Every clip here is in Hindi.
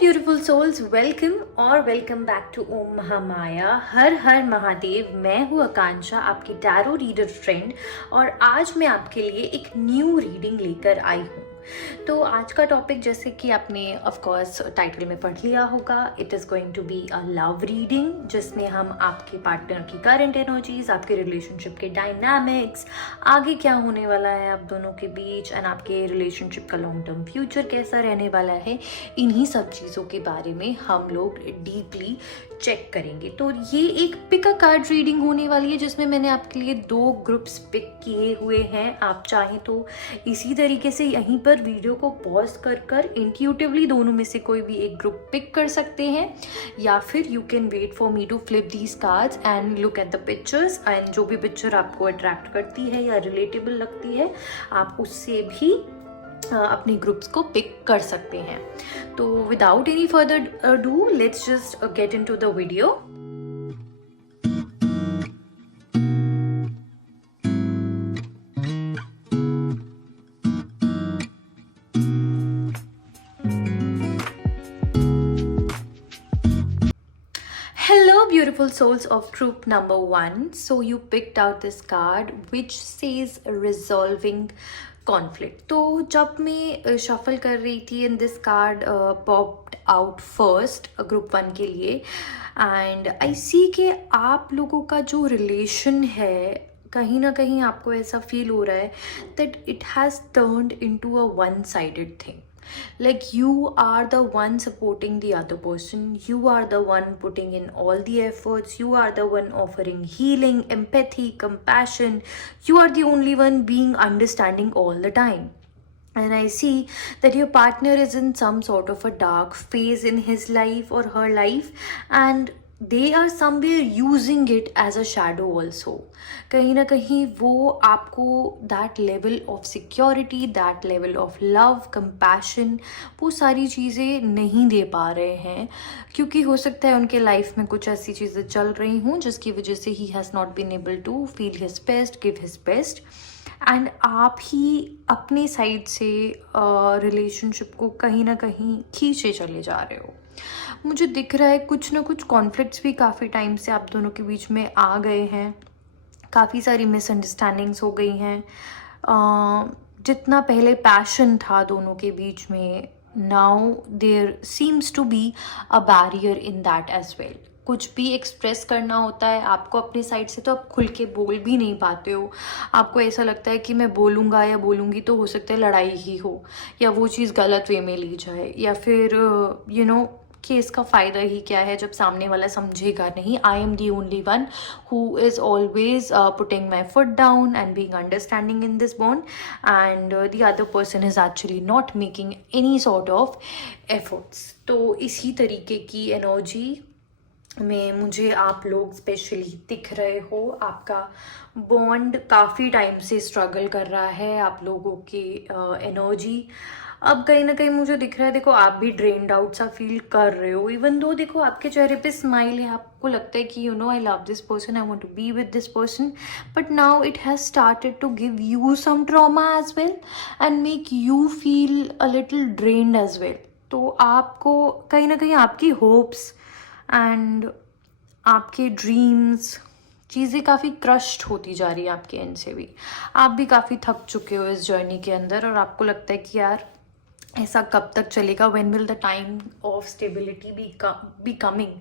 ब्यूटीफुल सोल्स, वेलकम और welcome back two ohm Mahamaya. हर हर महादेव। मैं हूँ आकांक्षा, आपकी टैरो रीडर फ्रेंड, और आज मैं आपके लिए एक न्यू रीडिंग लेकर आई हूँ। तो आज का टॉपिक, जैसे कि आपने ऑफ कोर्स टाइटल में पढ़ लिया होगा, it is going to be a love reading, जिसमें हम आपके पार्टनर की करंट एनर्जीज, आपके रिलेशनशिप के डायनामिक्स, आगे क्या होने वाला है आप दोनों के बीच, एंड आपके रिलेशनशिप का लॉन्ग टर्म फ्यूचर कैसा रहने वाला है, इन्हीं सब चीज़ों के बारे में हम लोग डीपली चेक करेंगे। तो ये एक पिक अ कार्ड रीडिंग होने वाली है, जिसमें मैंने आपके लिए 2 ग्रुप्स पिक किए हुए हैं। आप चाहें तो इसी तरीके से यहीं पर वीडियो को पॉज कर इंट्यूटिवली दोनों में से कोई भी एक ग्रुप पिक कर सकते हैं, या फिर you can wait for me to flip these cards and look at the pictures, and जो भी पिक्चर आपको अट्रैक्ट करती है या रिलेटेबल लगती है, आप उससे भी अपने ग्रुप्स को पिक कर सकते हैं। तो without any further do, let's just get into the video. Hello beautiful souls of group number 1. So you picked out this card which says resolving conflict. तो जब मैं shuffle कर रही थी and this card popped out first group 1 के लिए, and I see कि आप लोगों का जो relation है, कहीं ना कहीं आपको ऐसा फील हो रहा है that it has turned into a one-sided thing. Like you are the one supporting the other person, you are the one putting in all the efforts, you are the one offering healing, empathy, compassion, you are the only one being understanding all the time. And I see that your partner is in some sort of a dark phase in his life or her life, and they are somewhere using it as a shadow also. कहीं ना कहीं वो आपको that level of security, that level of love, compassion, वो सारी चीज़ें नहीं दे पा रहे हैं, क्योंकि हो सकता है उनके लाइफ में कुछ ऐसी चीज़ें चल रही हों जिसकी वजह से he has not been able to feel his best, give his best, and आप ही अपने साइड से रिलेशनशिप को कहीं ना कहीं खींचे चले जा रहे हो। मुझे दिख रहा है कुछ ना कुछ कॉन्फ्लिक्ट्स भी काफ़ी टाइम से आप दोनों के बीच में आ गए हैं, काफ़ी सारी मिसअंडरस्टैंडिंग्स हो गई हैं। जितना पहले पैशन था दोनों के बीच में, now there seems to be a barrier in that as well. कुछ भी एक्सप्रेस करना होता है आपको अपने साइड से, तो आप खुल के बोल भी नहीं पाते हो। आपको ऐसा लगता है कि मैं बोलूँगा या बोलूँगी तो हो सकता है लड़ाई ही हो, या वो चीज़ गलत वे में ली जाए, या फिर यू नो कि इसका फ़ायदा ही क्या है जब सामने वाला समझेगा नहीं। I am the only one who is always putting my foot down and being understanding in this bond, and the other person is actually not making any sort of efforts. तो इसी तरीके की एनर्जी में मुझे आप लोग स्पेशली दिख रहे हो। आपका बॉन्ड काफ़ी टाइम से स्ट्रगल कर रहा है, आप लोगों की एनर्जी अब कहीं ना कहीं मुझे दिख रहा है, देखो आप भी ड्रेन्ड आउट सा फील कर रहे हो। इवन दो देखो आपके चेहरे पे स्माइल है, आपको लगता है कि you know I love this person, I want to be with this person, but now it has started to give you some trauma as well and make you feel a little drained as well. तो आपको कहीं ना कहीं आपकी होप्स एंड आपके ड्रीम्स, चीज़ें काफ़ी क्रश्ड होती जा रही है आपके एंड से भी। आप भी काफ़ी थक चुके हो इस जर्नी के अंदर, और आपको लगता है कि यार ऐसा कब तक चलेगा, when will the time of stability be coming,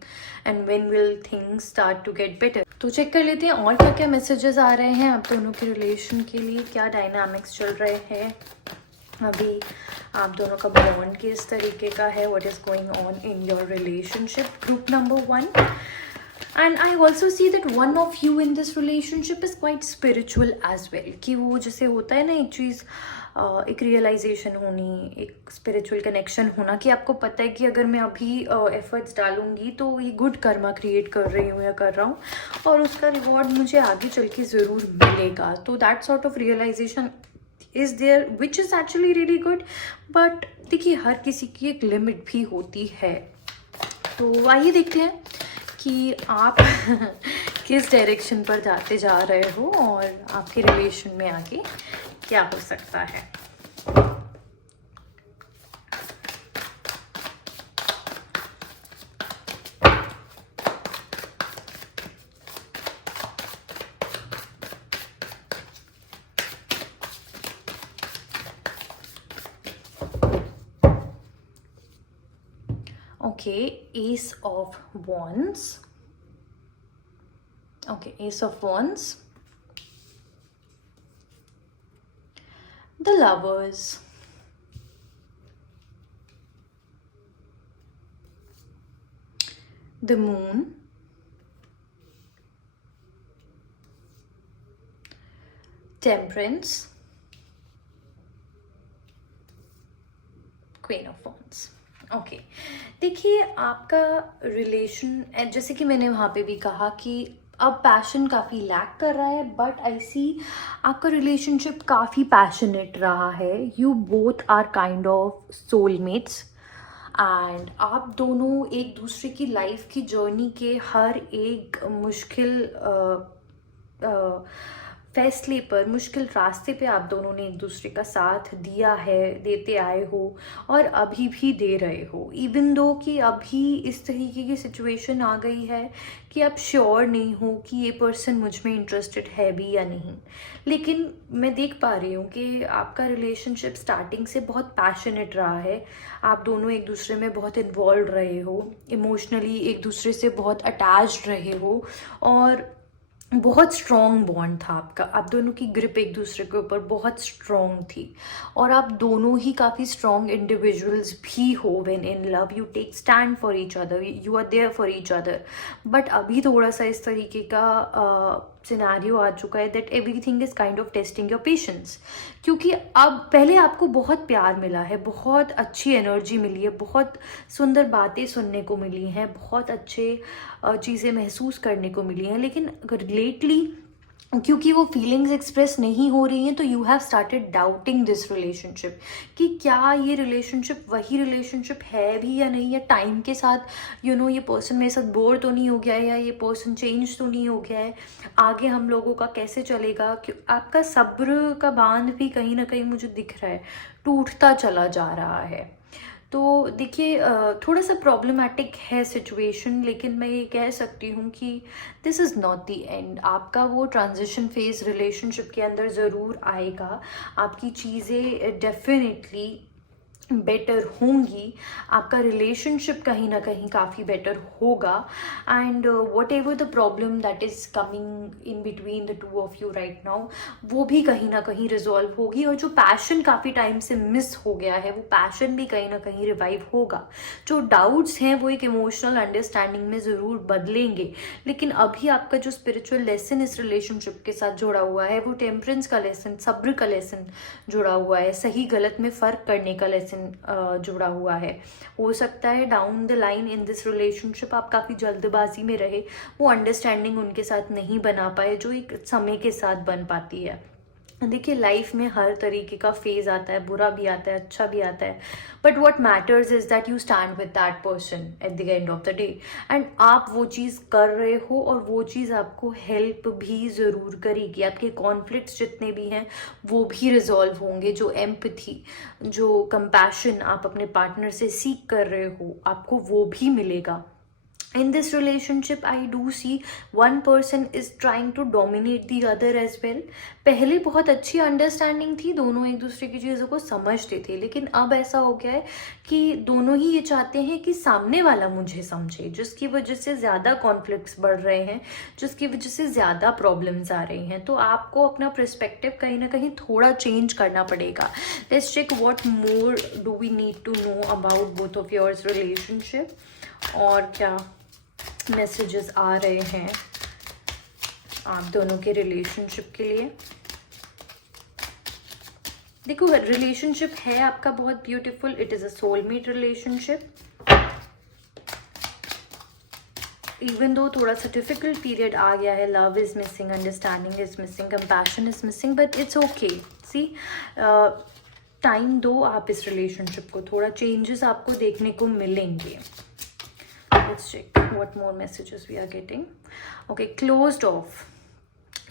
and when will things start to get better. तो चेक कर लेते हैं और क्या क्या मैसेजेस आ रहे हैं आप दोनों के रिलेशन के लिए, क्या डायनामिक्स चल रहे हैं अभी, आप दोनों का बॉन्ड किस तरीके का है, what is going on in your relationship group number 1। And I also see that one of you in this relationship is quite spiritual as well, कि वो जैसे होता है ना एक चीज़, एक रियलाइजेशन होनी, एक स्पिरिचुअल कनेक्शन होना, कि आपको पता है कि अगर मैं अभी एफर्ट्स डालूंगी तो ये गुड कर्मा क्रिएट कर रही हूँ या कर रहा हूँ, और उसका रिवॉर्ड मुझे आगे चल के ज़रूर मिलेगा। तो that sort of realisation is there which is actually really good, but देखिए हर किसी की एक लिमिट भी होती है। तो आइए देखते हैं कि आप किस डायरेक्शन पर जाते जा रहे हो और आपके रिलेशन में आगे क्या हो सकता है। Okay, Ace of Wands. Okay, Ace of Wands. The Lovers. The Moon. Temperance. Queen of wands. Okay, देखिए आपका रिलेशन, जैसे कि मैंने वहाँ पे भी कहा कि अब पैशन काफ़ी लैक कर रहा है, बट आई सी आपका रिलेशनशिप काफ़ी पैशनेट रहा है. You both are kind of soulmates and आप दोनों एक दूसरे की लाइफ की जर्नी के हर एक मुश्किल फैसले पर, मुश्किल रास्ते पे आप दोनों ने एक दूसरे का साथ दिया है, देते आए हो और अभी भी दे रहे हो. इवन दो कि अभी इस तरीके की सिचुएशन आ गई है कि आप श्योर नहीं हो कि ये पर्सन मुझ में इंटरेस्टेड है भी या नहीं, लेकिन मैं देख पा रही हूँ कि आपका रिलेशनशिप स्टार्टिंग से बहुत पैशनेट रहा है. आप दोनों एक दूसरे में बहुत इन्वॉल्व रहे हो, इमोशनली एक दूसरे से बहुत अटैच्ड रहे हो और बहुत स्ट्रॉन्ग बॉन्ड था आपका. आप दोनों की ग्रिप एक दूसरे के ऊपर बहुत स्ट्रॉन्ग थी और आप दोनों ही काफ़ी स्ट्रॉन्ग इंडिविजुअल्स भी हो. When in love you take stand for each other, you are there for each other. But अभी थोड़ा सा इस तरीके का सिनेरियो आ चुका है that everything is kind of testing your patience. क्योंकि अब पहले आपको बहुत प्यार मिला है, बहुत अच्छी एनर्जी मिली है, बहुत सुंदर बातें सुनने को मिली हैं, बहुत अच्छे चीज़ें महसूस करने को मिली हैं, लेकिन अगर लेटली क्योंकि वो फीलिंग्स एक्सप्रेस नहीं हो रही हैं तो you have started doubting this relationship कि क्या ये रिलेशनशिप वही रिलेशनशिप है भी या नहीं, या टाइम के साथ ये पर्सन मेरे साथ बोर तो नहीं हो गया है, या ये पर्सन चेंज तो नहीं हो गया है, आगे हम लोगों का कैसे चलेगा. आपका सब्र का बांध भी कहीं ना कहीं मुझे दिख रहा है टूटता चला जा रहा है. तो देखिए थोड़ा सा प्रॉब्लमेटिक है सिचुएशन, लेकिन मैं ये कह सकती हूँ कि this is not the end. आपका वो ट्रांजिशन फेज रिलेशनशिप के अंदर ज़रूर आएगा. आपकी चीज़ें डेफिनेटली बेटर होंगी, आपका रिलेशनशिप कहीं ना कहीं काफ़ी बेटर होगा and what ever the problem that is coming in between the two of you right now, वो भी कहीं ना कहीं रिजॉल्व होगी. और जो पैशन काफ़ी टाइम से मिस हो गया है वो पैशन भी कहीं ना कहीं रिवाइव होगा. जो डाउट्स हैं वो एक इमोशनल अंडरस्टैंडिंग में ज़रूर बदलेंगे, लेकिन अभी आपका जो स्पिरिचुअल लेसन इस रिलेशनशिप के साथ जुड़ा हुआ है वो टेम्परेंस का लेसन, सब्र का लेसन जुड़ा हुआ है, सही गलत में फ़र्क करने का लेसन जुड़ा हुआ है. हो सकता है down the line in this relationship आप काफ़ी जल्दबाजी में रहे, वो अंडरस्टैंडिंग उनके साथ नहीं बना पाए जो एक समय के साथ बन पाती है. देखिए लाइफ में हर तरीके का फेज आता है, बुरा भी आता है, अच्छा भी आता है, but what matters is that you stand with that person at the end of the day and आप वो चीज़ कर रहे हो और वो चीज़ आपको हेल्प भी ज़रूर करेगी. आपके कॉन्फ्लिक्ट्स जितने भी हैं वो भी रिजॉल्व होंगे. जो एम्पैथी, जो कंपैशन आप अपने पार्टनर से सीख कर रहे हो आपको वो भी मिलेगा. In this relationship I do see one person is trying to dominate the other as well. पहले बहुत अच्छी अंडरस्टैंडिंग थी, दोनों एक दूसरे की चीज़ों को समझते थे, लेकिन अब ऐसा हो गया है कि दोनों ही ये चाहते हैं कि सामने वाला मुझे समझे, जिसकी वजह से ज़्यादा कॉन्फ्लिक्ट्स बढ़ रहे हैं, जिसकी वजह से ज़्यादा प्रॉब्लम्स आ रही हैं. तो आपको अपना पर्सपेक्टिव कहीं ना कहीं थोड़ा चेंज करना पड़ेगा. Let's check what more do we need to know about both of yours relationship, और क्या मैसेजेस आ रहे हैं आप दोनों के रिलेशनशिप के लिए. देखो रिलेशनशिप है आपका बहुत beautiful, it is a soulmate relationship. Even though थोड़ा सा डिफिकल्ट पीरियड आ गया है, love is missing, understanding is missing, compassion is missing, but it's okay. See time though आप इस रिलेशनशिप को, थोड़ा चेंजेस आपको देखने को मिलेंगे. Let's check what more messages we are getting. Okay, closed off.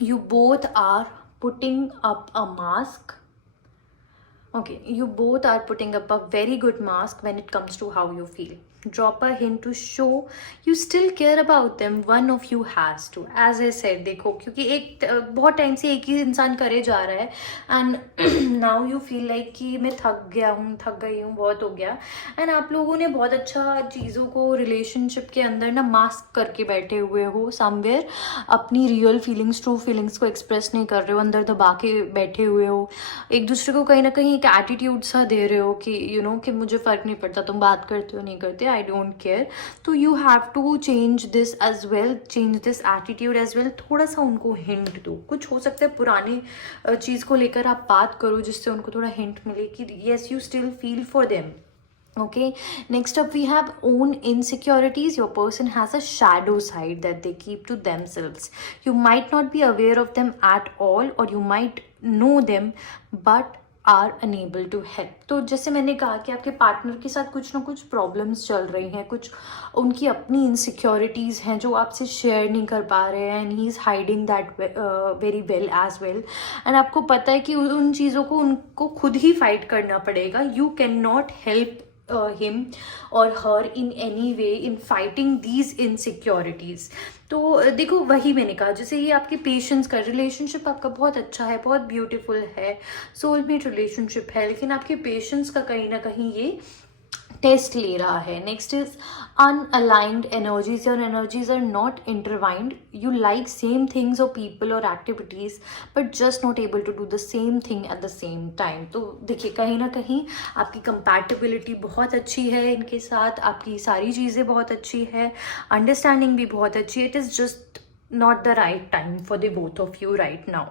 You both are putting up a mask. Okay, you both are putting up a very good mask when it comes to how you feel. Drop a hint to show you still care about them. One of you has to. As I said, देखो क्योंकि एक बहुत टाइम से एक ही इंसान करे जा रहा है and now you feel like कि मैं थक गया हूँ, थक गई हूँ, बहुत हो गया. एंड आप लोगों ने बहुत अच्छा चीज़ों को रिलेशनशिप के अंदर ना मास्क करके बैठे हुए हो समवेयर. अपनी रियल फीलिंग्स, ट्रू फीलिंग्स को एक्सप्रेस नहीं कर रहे हो, अंदर दबा के बैठे हुए हो. एक दूसरे को कहीं ना कहीं एक एटीट्यूड सा दे रहे हो कि कि मुझे फ़र्क नहीं पड़ता तुम बात करते हो नहीं करते, आई डोंट केयर. तो you have to change this as well, change this attitude as well. थोड़ा सा उनको हिंट दो. कुछ हो सकता है पुरानी चीज़ को लेकर आप बात करो जिससे उनको थोड़ा हिंट मिले कि yes you still feel for them. Okay, next up we have own insecurities. Your person has a shadow side that they keep to themselves. You might not be aware of them at all, or you might know them but are unable to help. तो जैसे मैंने कहा कि आपके पार्टनर के साथ कुछ ना कुछ प्रॉब्लम्स चल रही हैं, कुछ उनकी अपनी इनसिक्योरिटीज़ हैं जो आपसे शेयर नहीं कर पा रहे हैं, and he is hiding that very well as well. And आपको पता है कि उन चीज़ों को उनको खुद ही फाइट करना पड़ेगा. You can not help him or her in any way in fighting these insecurities. तो देखो वही मैंने कहा, जैसे ये आपके पेशेंस का रिलेशनशिप आपका बहुत अच्छा है, बहुत ब्यूटीफुल है, सोलमेट रिलेशनशिप है, लेकिन आपके पेशेंस का कहीं ना कहीं ये टेस्ट ले रहा है. Next is unaligned energies. Your energies are not intertwined. You like same things or people or activities but just not able to do the same thing at the same time. तो देखिए कहीं ना कहीं आपकी compatibility बहुत अच्छी है इनके साथ, आपकी सारी चीज़ें बहुत अच्छी है, अंडरस्टैंडिंग भी बहुत अच्छी है. It is just not the right time for the both of you right now.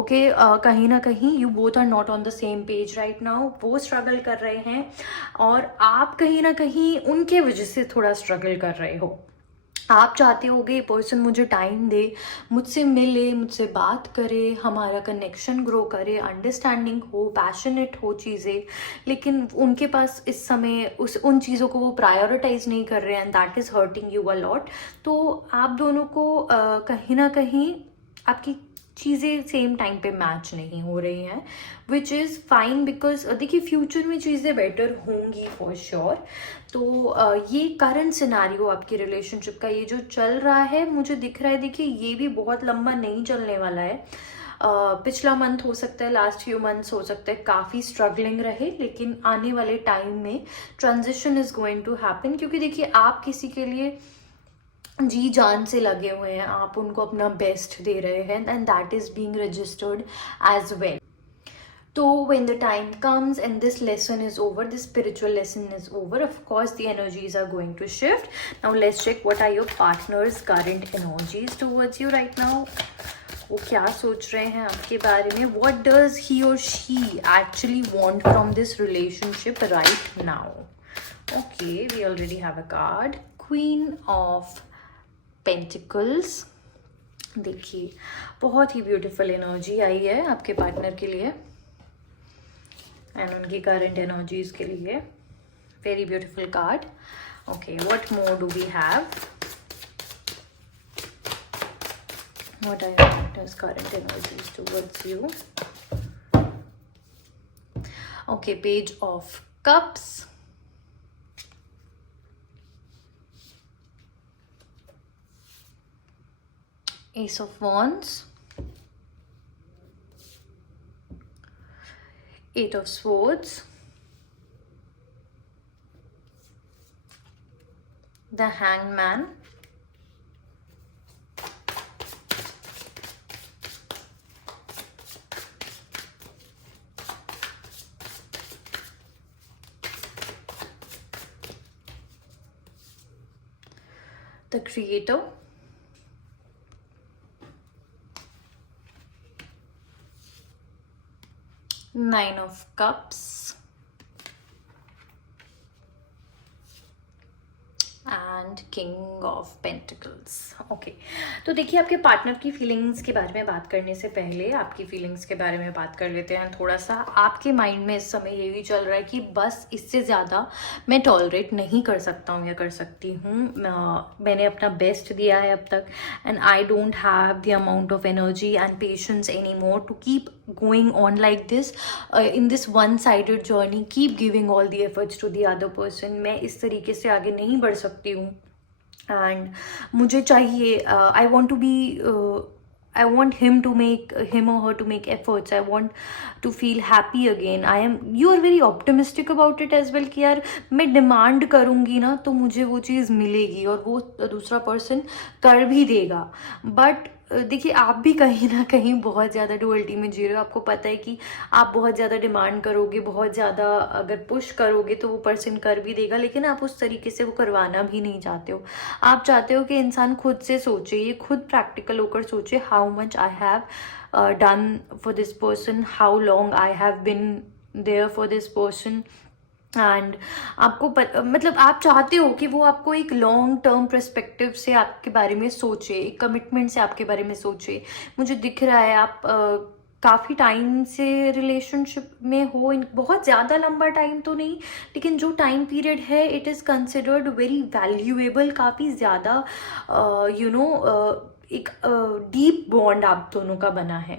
Okay, कहीं ना कहीं you both are not on the same page right now. वो struggle कर रहे हैं और आप कहीं ना कहीं उनके वजह से थोड़ा struggle कर रहे हो. आप चाहते होगे ये पर्सन मुझे टाइम दे, मुझसे मिले, मुझसे बात करे, हमारा कनेक्शन ग्रो करे, अंडरस्टैंडिंग हो, पैशनेट हो चीज़ें, लेकिन उनके पास इस समय उन चीज़ों को वो प्रायोरिटाइज नहीं कर रहे हैं and that is hurting you a lot. तो आप दोनों को कहीं ना कहीं आपकी चीज़ें सेम टाइम पे मैच नहीं हो रही हैं, विच इज़ फाइन बिकॉज देखिए फ्यूचर में चीज़ें बेटर होंगी फॉर श्योर. तो ये करंट सिनारियो आपकी रिलेशनशिप का ये जो चल रहा है मुझे दिख रहा है, देखिए ये भी बहुत लंबा नहीं चलने वाला है. पिछला मंथ हो सकता है, लास्ट फ्यू मंथ्स हो सकता है काफ़ी स्ट्रगलिंग रहे, लेकिन आने वाले टाइम में transition is going to happen. क्योंकि देखिए आप किसी के लिए जी जान से लगे हुए हैं, आप उनको अपना बेस्ट दे रहे हैं and that is being registered as well. So when the time comes and this lesson is over, this spiritual lesson is over, of course the energies are going to shift. Now let's check what are your partner's current energies towards you right now. वो क्या सोच रहे हैं आपके बारे में? What does he or she actually want from this relationship right now? Okay, we already have a card. Queen of Pentacles. देखिए बहुत ही ब्यूटीफुल एनर्जी आई है आपके पार्टनर के लिए एंड उनकी करंट एनर्जीज के लिए. Very beautiful card. Okay, what more do we have? What are your partners current energies towards you? Okay, page of cups, Ace of Wands, Eight of Swords, the Hanged Man, the Creator, Nine of Cups, and king of pentacles. Okay, तो देखिए आपके पार्टनर की फीलिंग्स के बारे में बात करने से पहले आपकी फीलिंग्स के बारे में बात कर लेते हैं थोड़ा सा. आपके माइंड में इस समय यही चल रहा है कि बस इससे ज़्यादा मैं टॉलरेट नहीं कर सकता हूँ या कर सकती हूँ. मैंने अपना बेस्ट दिया है अब तक and I don't have the amount of energy and patience any more to keep going on like this in this one sided journey. Keep giving all the efforts to the other person. मैं इस तरीके से आगे नहीं बढ़ सकती हूँ, एंड मुझे चाहिए, I want to be, I want him to make, him or her to make efforts. I want to feel happy again. You are very optimistic about it as well कि यार मैं डिमांड करूँगी ना तो मुझे वो चीज़ मिलेगी और वो दूसरा पर्सन कर भी देगा. बट देखिए, आप भी कहीं ना कहीं बहुत ज़्यादा डुअलिटी में जी रहे हो. आपको पता है कि आप बहुत ज़्यादा डिमांड करोगे, बहुत ज़्यादा अगर पुश करोगे तो वो पर्सन कर भी देगा, लेकिन आप उस तरीके से वो करवाना भी नहीं चाहते हो. आप चाहते हो कि इंसान खुद से सोचे, ये खुद प्रैक्टिकल होकर सोचे, how much I have done for this person, how long I have been there for this person. And आपको मतलब आप चाहते हो कि वो आपको एक लॉन्ग टर्म पर्सपेक्टिव से आपके बारे में सोचे, एक कमिटमेंट से आपके बारे में सोचे. मुझे दिख रहा है आप काफ़ी टाइम से रिलेशनशिप में हो, बहुत ज़्यादा लंबा टाइम तो नहीं, लेकिन जो टाइम पीरियड है it is considered very valuable. काफ़ी ज़्यादा एक डीप बॉन्ड आप दोनों का बना है.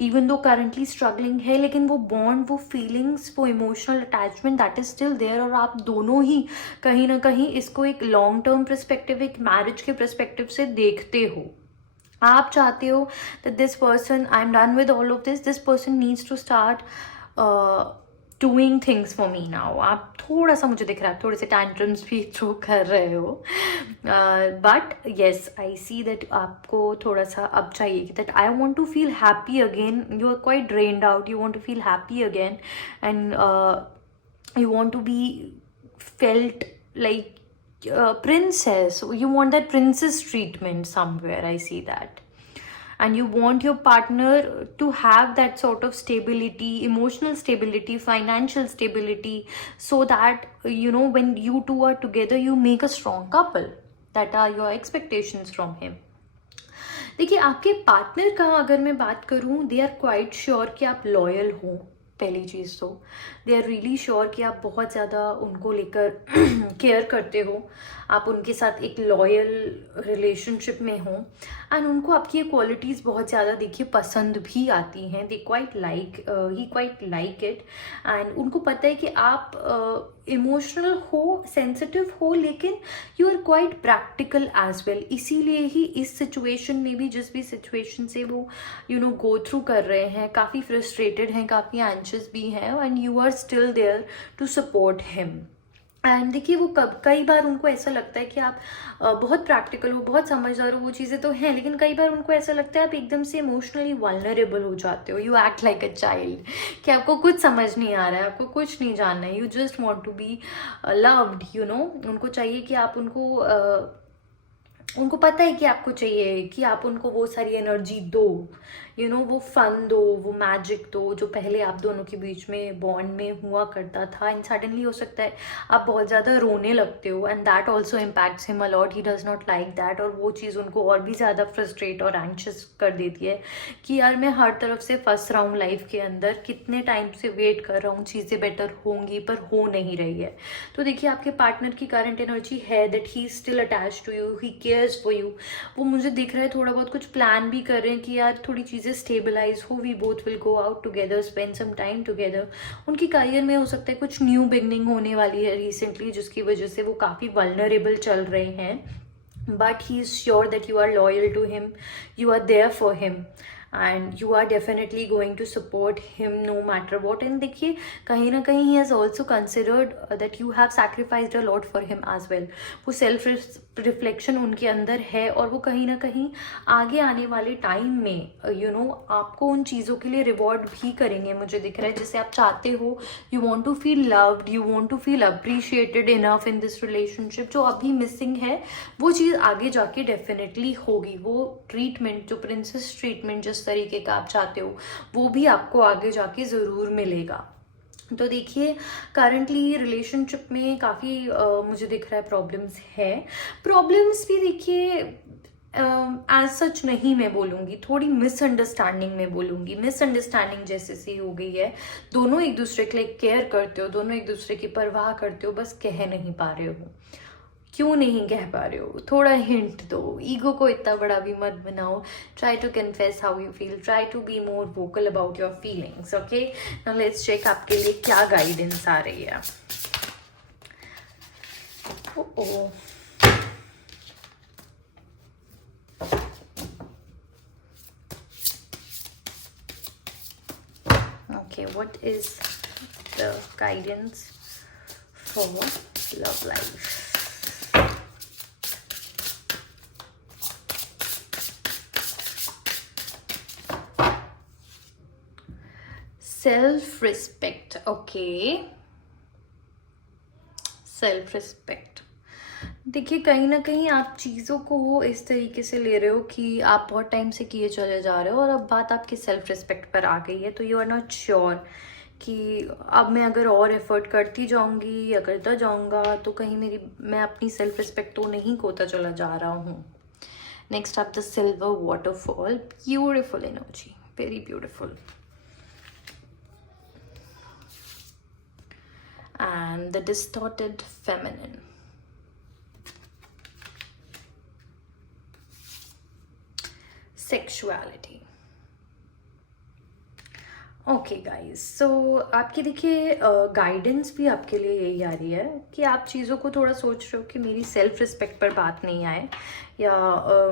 इवन दो करंटली स्ट्रगलिंग है, लेकिन वो बॉन्ड, वो फीलिंग्स, वो emotional attachment that is still there. और आप दोनों ही कहीं ना कहीं इसको एक लॉन्ग टर्म पर्सपेक्टिव, एक मैरिज के पर्सपेक्टिव से देखते हो. आप चाहते हो that this person, I'm done with all of this person needs to start doing things for me now. आप थोड़ा सा, मुझे दिख रहा है थोड़े से टैंट्रम्स भी थ्रो कर रहे हो, but yes I see that आपको थोड़ा सा अब चाहिए कि that I want to feel happy again. You are quite drained out, you want to feel happy again, and you want to be felt like princess. You want that princess treatment somewhere, I see that. And you want your partner to have that sort of stability, emotional stability, financial stability, so that when you two are together you make a strong couple. That are your expectations from him. देखिए, आपके पार्टनर का अगर मैं बात करूं, दे आर क्वाइट श्योर कि आप लॉयल हो. पहली चीज़ तो दे आर रियली श्योर कि आप बहुत ज़्यादा उनको लेकर केयर करते हो, आप उनके साथ एक लॉयल रिलेशनशिप में हो, एंड उनको आपकी ये क्वालिटीज़ बहुत ज़्यादा देखिए पसंद भी आती हैं. दे quite like, he quite like it. And उनको पता है कि आप इमोशनल हो, सेंसिटिव हो, लेकिन you are quite practical as well. इसीलिए ही इस सिचुएशन में भी, जिस भी सिचुएशन से वो गो थ्रू कर रहे हैं, काफ़ी फ्रस्ट्रेटेड हैं, काफ़ी एंशियस भी हैं, and you are still there to support him. And देखिए, वो कई बार उनको ऐसा लगता है कि आप बहुत प्रैक्टिकल हो, बहुत समझदार हो, वो चीज़ें तो हैं, लेकिन कई बार उनको ऐसा लगता है आप एकदम से इमोशनली वल्नरेबल हो जाते हो. You act like a child, कि आपको कुछ समझ नहीं आ रहा है, आपको कुछ नहीं जानना है, you just want to be loved. उनको चाहिए कि आप उनको पता है कि आपको चाहिए कि आप उनको वो सारी एनर्जी दो, वो फन दो, वो मैजिक दो जो पहले आप दोनों के बीच में बॉन्ड में हुआ करता था. एंड सडनली हो सकता है आप बहुत ज़्यादा रोने लगते हो, and that also impacts him a lot. He does not like that. और वो चीज़ उनको और भी ज़्यादा फ्रस्ट्रेट और एंशियस कर देती है कि यार मैं हर तरफ से फंस रहा हूँ लाइफ के अंदर, कितने टाइम से वेट कर रहा हूँ, चीज़ें बेटर होंगी पर हो नहीं रही है. तो देखिए, आपके पार्टनर की करंट एनर्जी है that he is still attach to you, he cares for you. वो मुझे दिख रहा है थोड़ा बहुत कुछ प्लान भी कर रहे हैं कि यार थोड़ी चीज़ें स्टेबलाइज हो, we both will go out together, spend some time together. उनकी करियर में हो सकता है कुछ न्यू बिगनिंग होने वाली है रिसेंटली, जिसकी वजह से वो काफ़ी वल्नरेबल चल रहे हैं. But he is sure that you are loyal to him, you are there for him, and you are definitely going to support him no matter what. And देखिए, कहीं ना कहीं he has also considered that you have sacrificed a lot for him as well. वो सेल्फ रिफ्लेक्शन उनके अंदर है, और वो कहीं ना कहीं आगे आने वाले टाइम में आपको उन चीज़ों के लिए रिवॉर्ड भी करेंगे, मुझे दिख रहा है, जैसे आप चाहते हो. You want to feel loved, you want to feel appreciated enough in this relationship. जो अभी मिसिंग है वो चीज़ आगे जाके डेफिनेटली होगी. वो ट्रीटमेंट, जो प्रिंसेस ट्रीटमेंट जिस तरीके का आप चाहते हो, वो भी आपको आगे जाके ज़रूर मिलेगा. तो देखिए, करंटली रिलेशनशिप में काफ़ी मुझे दिख रहा है प्रॉब्लम्स है. प्रॉब्लम्स भी देखिए एज सच नहीं मैं बोलूँगी, थोड़ी मिसअंडरस्टैंडिंग में बोलूँगी. मिसअंडरस्टैंडिंग जैसे सी हो गई है, दोनों एक दूसरे के लिए केयर करते हो, दोनों एक दूसरे की परवाह करते हो, बस कह नहीं पा रहे हो. क्यों नहीं कह पा रहे हो, थोड़ा हिंट दो, ईगो को इतना बड़ा भी मत बनाओ. Try to confess how you feel, try to be more vocal about your feelings. Okay, now let's check आपके लिए क्या गाइडेंस आ रही है. Oh okay, what is the guidance for love life? Self respect. Okay, self respect. देखिए, कहीं ना कहीं आप चीज़ों को इस तरीके से ले रहे हो कि आप बहुत टाइम से किए चले जा रहे हो और अब बात आपकी सेल्फ रिस्पेक्ट पर आ गई है, तो यू आर नॉट श्योर कि अब मैं अगर और एफर्ट करती जाऊंगी या करता जाऊंगा तो कहीं मैं अपनी सेल्फ रिस्पेक्ट तो नहीं खोता चला जा रहा हूँ. नेक्स्ट आप the silver waterfall. Beautiful energy, very beautiful. And the distorted feminine. Sexuality. Okay guys, so आपकी देखिए गाइडेंस भी आपके लिए यही आ रही है कि आप चीज़ों को थोड़ा सोच रहे हो कि मेरी सेल्फ रिस्पेक्ट पर बात नहीं आए, या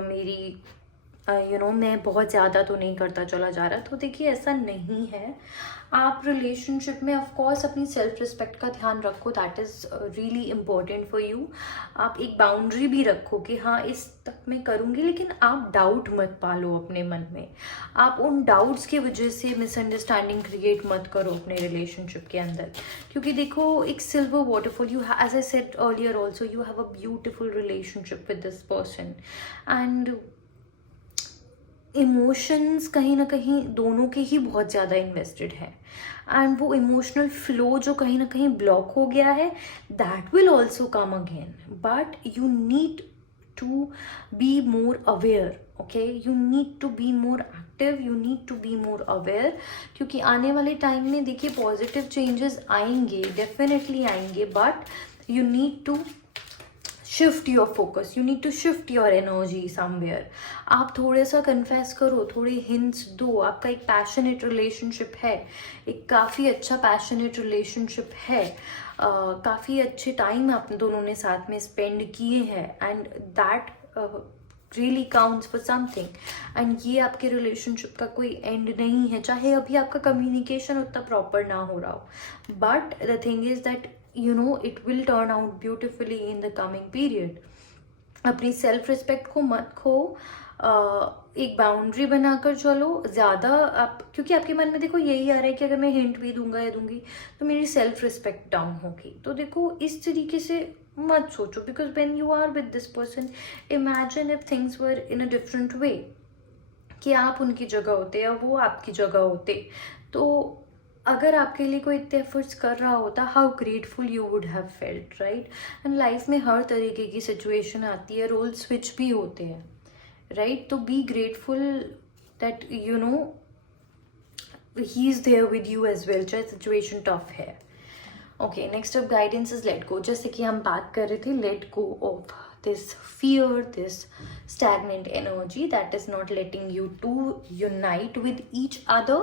मेरी मैं बहुत ज़्यादा तो नहीं करता चला जा रहा. तो देखिए, ऐसा नहीं है. आप रिलेशनशिप में ऑफ कोर्स अपनी सेल्फ रिस्पेक्ट का ध्यान रखो, that is really important for you. आप एक बाउंड्री भी रखो कि हाँ, इस तक मैं करूँगी, लेकिन आप डाउट मत पालो अपने मन में. आप उन डाउट्स की वजह से मिसअंडरस्टैंडिंग क्रिएट मत करो अपने रिलेशनशिप के अंदर. क्योंकि देखो, एक silver waterfall, you as I said earlier also, you have a beautiful relationship with this person, and emotions कहीं ना कहीं दोनों के ही बहुत ज़्यादा इन्वेस्टेड है. एंड वो इमोशनल फ्लो जो कहीं ना कहीं ब्लॉक हो गया है, that will also come again. But you need to be more aware. Okay, you need to be more active, you need to be more aware. क्योंकि आने वाले टाइम में देखिए पॉजिटिव चेंजेस आएंगे, डेफिनेटली आएंगे, but you need to shift your focus, you need to shift your energy somewhere. आप थोड़ा सा कन्फेस करो, थोड़े हिंट्स दो. आपका एक पैशनेट रिलेशनशिप है, एक काफ़ी अच्छा पैशनेट रिलेशनशिप है, काफ़ी अच्छे टाइम आप दोनों ने साथ में स्पेंड किए हैं, and that really counts for something. And ये आपके रिलेशनशिप का कोई एंड नहीं है, चाहे अभी आपका कम्युनिकेशन उतना प्रॉपर ना हो रहा हो. But the thing is that it will turn out beautifully in the coming period. अपनी सेल्फ रिस्पेक्ट को मत खो. एक बाउंड्री बनाकर चलो. ज़्यादा आप, क्योंकि आपके मन में देखो यही आ रहा है कि अगर मैं हिंट भी दूंगा या दूंगी तो मेरी सेल्फ रिस्पेक्ट डाउन होगी. तो देखो, इस तरीके से मत सोचो, because when you are with this person, imagine if things were in a different way, कि आप उनकी जगह होते या वो आपकी जगह होते, तो अगर आपके लिए कोई इतने एफर्ट्स कर रहा होता, how grateful you would have felt, right. And life में हर तरीके की सिचुएशन आती है, रोल स्विच भी होते हैं, राइट. तो be grateful that he is there with you as well, चाहे सिचुएशन टफ है. Okay, next up guidance is let go. जैसे कि हम बात कर रहे थे, let go of this fear, this stagnant energy that is not letting you to unite with each other.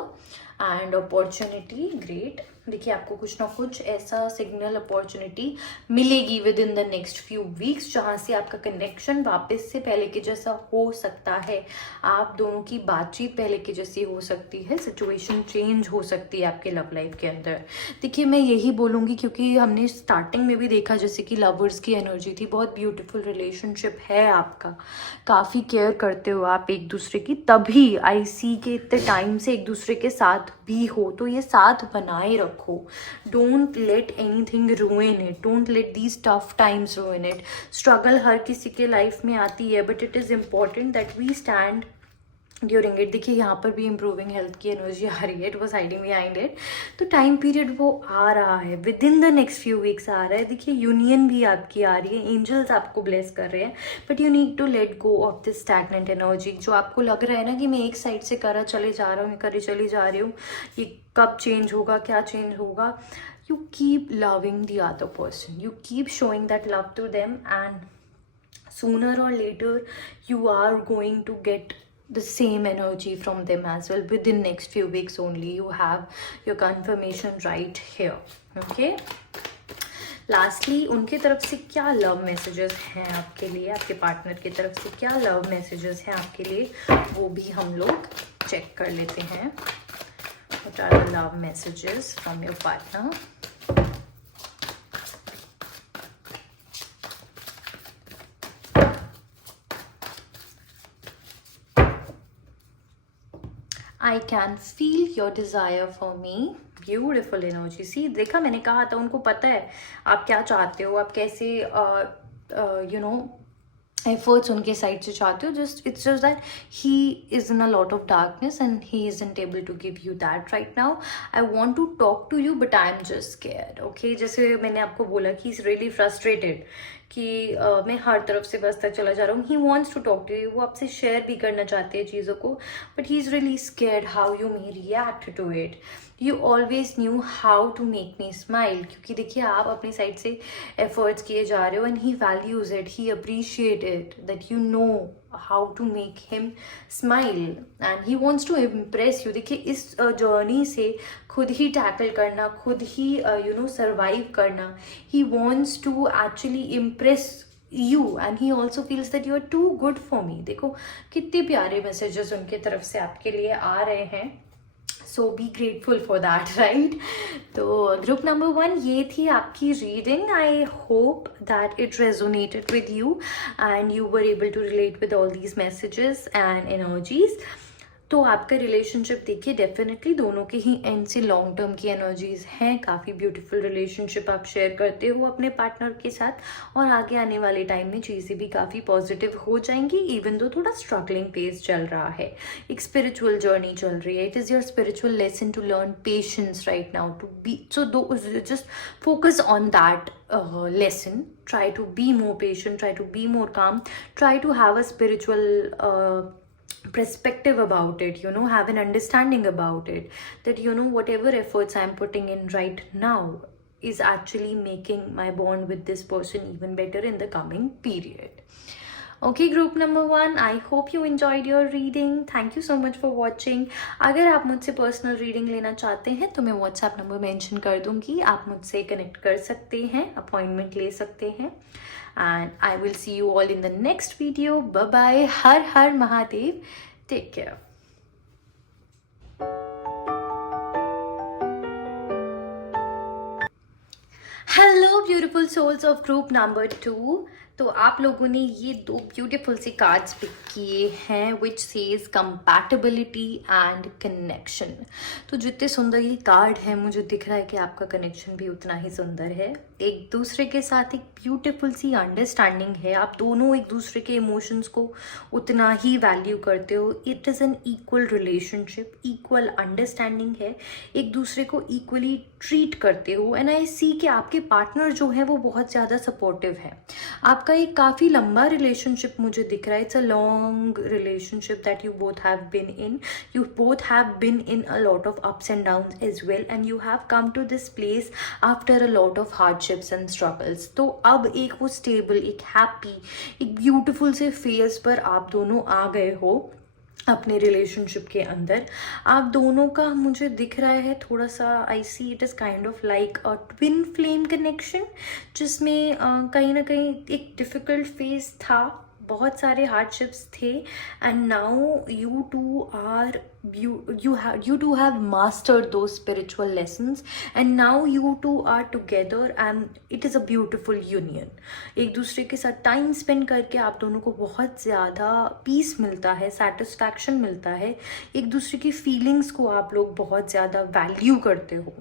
And opportunity, great. देखिए, आपको कुछ ना कुछ ऐसा सिग्नल अपॉर्चुनिटी मिलेगी with in the next few weeks, जहाँ से आपका कनेक्शन वापस से पहले के जैसा हो सकता है. आप दोनों की बातचीत पहले के जैसी हो सकती है, सिचुएशन चेंज हो सकती है आपके लव लाइफ के अंदर. देखिए, मैं यही बोलूँगी क्योंकि हमने स्टार्टिंग में भी देखा जैसे कि लवर्स की एनर्जी थी. बहुत ब्यूटीफुल रिलेशनशिप है आपका, काफ़ी केयर करते हो आप एक दूसरे की, तभी आई सी के इतने टाइम से एक दूसरे के साथ भी हो. तो ये साथ बनाए रखो. Don't let anything ruin it, don't let these tough times ruin it. Struggle हर किसी के लाइफ में आती है, but it is important that we stand during it. देखिए, यहाँ पर भी इम्प्रूविंग हेल्थ की एनर्जी आ रही है, it was hiding behind it. तो टाइम पीरियड वो आ रहा है, within the next few weeks आ रहा है. देखिए, यूनियन भी आपकी आ रही है, एंजल्स आपको ब्लेस कर रहे हैं, but you need to let go of this stagnant energy. जो आपको लग रहा है ना कि मैं एक साइड से करा चले जा रहा हूँ, मैं करी चली जा रही हूँ, ये कब चेंज होगा, क्या चेंज होगा, you keep loving the other person, you keep showing that love to them, and sooner or later you are going to get the same energy from them as well. Within next few weeks only, you have your confirmation right here. Okay, lastly उनके तरफ से क्या लव मैसेजेस हैं आपके लिए, आपके पार्टनर की तरफ से क्या लव मैसेजेस हैं आपके लिए, वो भी हम लोग चेक कर लेते हैं. What are the love messages from your partner? I can feel your desire for me. Beautiful energy. See, देखा, मैंने कहा था उनको पता है आप क्या चाहते हो, आप कैसे efforts उनके साइड से चाहते हो. It's just that he is in a lot of darkness and he isn't able to give you that right now. I want to talk to you but I am just scared. Okay, जैसे मैंने आपको बोला कि he's really frustrated कि मैं हर तरफ से बसता चला जा रहा हूँ. He wants to talk to you, वो आपसे शेयर भी करना चाहते हैं चीज़ों को, but he's really scared how you may react to it. You always knew how to make me smile, क्योंकि देखिए आप अपनी साइड से efforts किए जा रहे हो and he values it, he appreciates it that you know how to make him smile and he wants to impress you. देखिए इस जर्नी से खुद ही टैकल करना, खुद ही सर्वाइव करना, he wants to actually impress you and he also feels that you are too good for me. देखो कितने प्यारे मैसेजेस उनके तरफ से आपके लिए आ रहे हैं. So be grateful for that, right? तो group number 1 ये थी आपकी reading. I hope that it resonated with you and you were able to relate with all these messages and energies. तो आपका रिलेशनशिप देखिए डेफिनेटली दोनों के ही एंड से लॉन्ग टर्म की एनर्जीज हैं. काफ़ी ब्यूटीफुल रिलेशनशिप आप शेयर करते हो अपने पार्टनर के साथ और आगे आने वाले टाइम में चीज़ें भी काफ़ी पॉजिटिव हो जाएंगी. इवन दो थोड़ा स्ट्रगलिंग फेज चल रहा है, एक स्पिरिचुअल जर्नी चल रही है. It is your spiritual lesson to learn patience right now, to be so though just focus on that lesson. Try to be more patient, try to be more calm, try to have a spiritual perspective about it, have an understanding about it, that whatever efforts I'm putting in right now is actually making my bond with this person even better in the coming period. Okay, group number 1, I hope you enjoyed your reading. Thank you so much for watching. अगर आप मुझसे पर्सनल रीडिंग लेना चाहते हैं तो मैं व्हाट्सएप नंबर मेंशन कर दूंगी, आप मुझसे कनेक्ट कर सकते हैं, अपॉइंटमेंट ले सकते हैं. And I will see you all in the next video. Bye bye. Har Har Mahadev. Take care. Hello beautiful souls of group number 2. तो आप लोगों ने ये 2 ब्यूटीफुल सी कार्ड्स पिक किए हैं which says compatibility and connection. तो जितने सुंदर ये कार्ड है मुझे दिख रहा है कि आपका कनेक्शन भी उतना ही सुंदर है. एक दूसरे के साथ एक ब्यूटीफुल सी अंडरस्टैंडिंग है, आप दोनों एक दूसरे के इमोशंस को उतना ही वैल्यू करते हो. It is an equal relationship, equal understanding है, एक दूसरे को इक्वली ट्रीट करते हो. एंड आई सी कि आपके पार्टनर जो है वो बहुत ज़्यादा सपोर्टिव है. आपका एक काफ़ी लंबा रिलेशनशिप मुझे दिख रहा है. It's a long relationship that you both have been in. You both have been in a lot of ups and downs as well and you have come to this place after a lot of hardships and struggles. तो अब एक वो स्टेबल, एक हैप्पी, एक ब्यूटिफुल से फेज पर आप दोनों आ गए हो अपने रिलेशनशिप के अंदर. आप दोनों का मुझे दिख रहा है थोड़ा सा, I see it is kind of like a twin flame connection, जिसमें कहीं ना कहीं एक डिफ़िकल्ट फेज था, बहुत सारे हार्डशिप्स थे, and now you two have mastered those spiritual lessons and now you two are together and it is a beautiful union. एक दूसरे के साथ टाइम स्पेंड करके आप दोनों को बहुत ज़्यादा पीस मिलता है, सेटिस्फैक्शन मिलता है, एक दूसरे की फीलिंग्स को आप लोग बहुत ज़्यादा वैल्यू करते हो.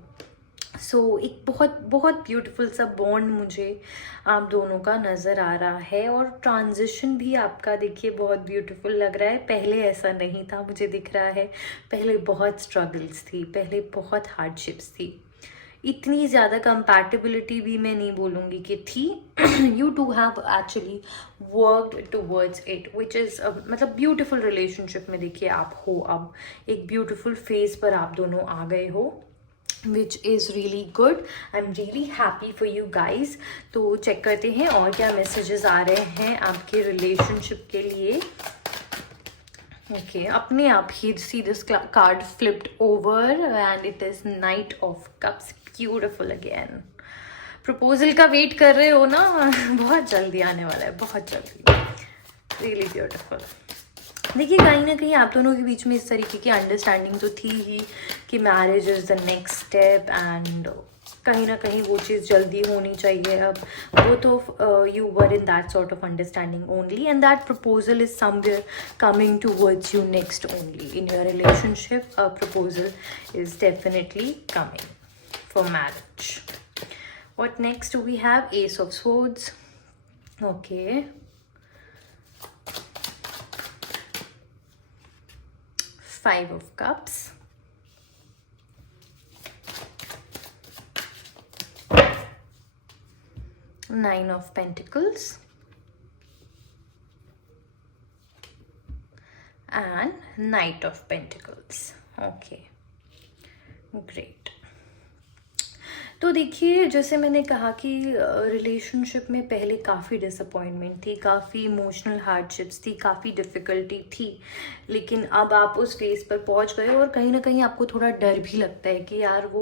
सो एक बहुत बहुत ब्यूटीफुल सा बॉन्ड मुझे आप दोनों का नज़र आ रहा है. और ट्रांजिशन भी आपका देखिए बहुत ब्यूटीफुल लग रहा है. पहले ऐसा नहीं था मुझे दिख रहा है, पहले बहुत स्ट्रगल्स थी, पहले बहुत हार्डशिप्स थी. इतनी ज़्यादा कंपैटिबिलिटी भी मैं नहीं बोलूँगी कि थी. You too have actually worked towards it which is मतलब ब्यूटीफुल रिलेशनशिप में देखिए आप हो. अब एक ब्यूटीफुल फेज पर आप दोनों आ गए हो. which is really good. I'm really happy for you guys. तो चेक करते हैं और क्या मैसेजेस आ रहे हैं आपके रिलेशनशिप के लिए. ओके, अपने आप ही see this card flipped over and it is knight of cups. Beautiful again. Proposal का वेट कर रहे हो ना? बहुत जल्दी आने वाला है, बहुत जल्दी. Really beautiful. देखिए, कहीं ना कहीं आप दोनों के बीच में इस तरीके की अंडरस्टैंडिंग तो थी ही कि marriage is the next step, and कहीं ना कहीं वो चीज़ जल्दी होनी चाहिए. अब both of you were in that sort of understanding only, and that proposal is somewhere coming towards you next only. In your relationship, a proposal is definitely coming for marriage. What next do we have? Ace of Swords. Okay. Five of Cups. Nine of Pentacles. And Knight of Pentacles. Okay. Great. तो देखिए, जैसे मैंने कहा कि रिलेशनशिप में पहले काफ़ी डिसअपॉइंटमेंट थी, काफ़ी इमोशनल हार्डशिप्स थी, काफ़ी डिफ़िकल्टी थी, लेकिन अब आप उस फेज पर पहुंच गए और कहीं ना कहीं आपको थोड़ा डर भी लगता है कि यार वो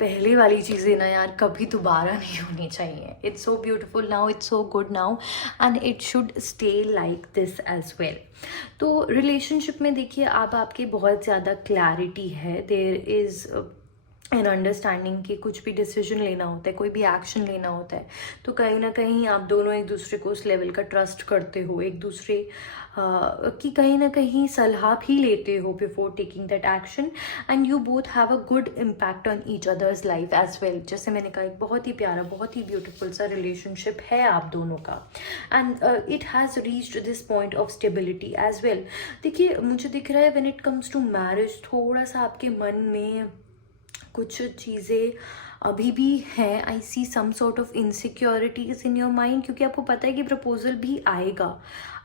पहले वाली चीज़ें ना यार कभी दोबारा नहीं होनी चाहिए. It's so beautiful now, it's so good now, and it should stay like this as well. तो रिलेशनशिप में देखिए, अब आपके बहुत ज़्यादा क्लैरिटी है. देयर इज़ एन अंडरस्टैंडिंग कि कुछ भी डिसीजन लेना होता है, कोई भी एक्शन लेना होता है, तो कहीं ना कहीं आप दोनों एक दूसरे को उस लेवल का ट्रस्ट करते हो, एक दूसरे की कहीं ना कहीं सलाह भी लेते हो before taking that action, and you both have a good impact on each others life as well. जैसे मैंने कहा, एक बहुत ही प्यारा, बहुत ही ब्यूटीफुल सा रिलेशनशिप है आप दोनों का, and it has reached this point of stability as well. देखिए, मुझे दिख रहा है when it comes to marriage, थोड़ा सा आपके मन में कुछ चीज़ें अभी भी हैं. I see some sort of insecurities in your mind, क्योंकि आपको पता है कि प्रपोजल भी आएगा.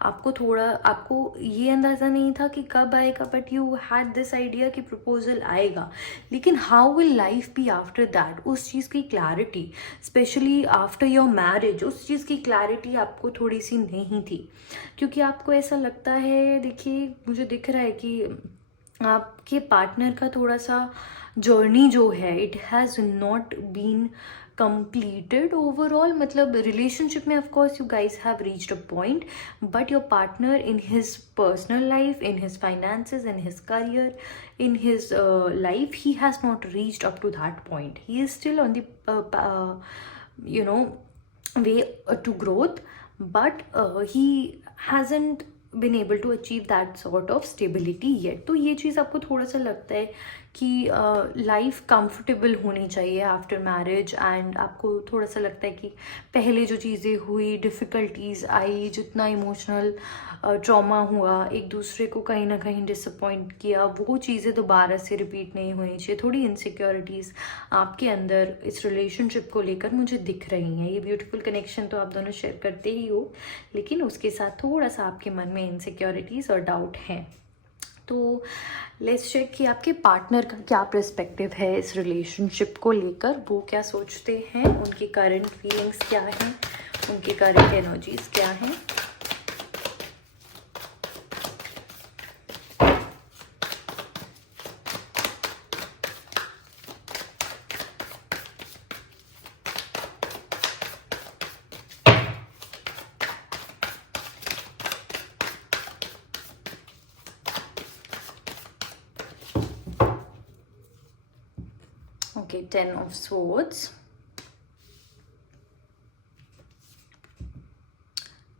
आपको ये अंदाज़ा नहीं था कि कब आएगा, but you had this idea कि प्रपोजल आएगा. लेकिन how will life be after that, उस चीज़ की clarity, specially after your marriage, उस चीज़ की क्लैरिटी आपको थोड़ी सी नहीं थी. क्योंकि आपको ऐसा लगता है, देखिए मुझे दिख रहा है कि आपके पार्टनर का थोड़ा सा जर्नी जो है, it has not been completed overall. मतलब रिलेशनशिप में of course you guys have reached a point, but your partner in his personal life, in his finances, in his career, in his life, he has not reached up to that point. He is still on the way to growth, but he hasn't been able to achieve that sort of stability yet. तो ये चीज़ आपको थोड़ा सा लगता है कि लाइफ कंफर्टेबल होनी चाहिए आफ्टर मैरिज, एंड आपको थोड़ा सा लगता है कि पहले जो चीज़ें हुई, डिफ़िकल्टीज आई, जितना इमोशनल ट्रॉमा हुआ, एक दूसरे को कहीं ना कहीं डिसअपॉइंट किया, वो चीज़ें दोबारा से रिपीट नहीं होनी चाहिए. थोड़ी इनसिक्योरिटीज़ आपके अंदर इस रिलेशनशिप को लेकर मुझे दिख रही हैं. ये ब्यूटीफुल कनेक्शन तो आप दोनों शेयर करते ही हो, लेकिन उसके साथ थोड़ा सा आपके मन में इनसिक्योरिटीज़ और डाउट हैं. तो लेट्स चेक कि आपके पार्टनर का क्या पर्सपेक्टिव है इस रिलेशनशिप को लेकर, वो क्या सोचते हैं, उनकी करंट फीलिंग्स क्या हैं, उनकी करंट एनर्जीज क्या हैं. Okay, 10 of Swords,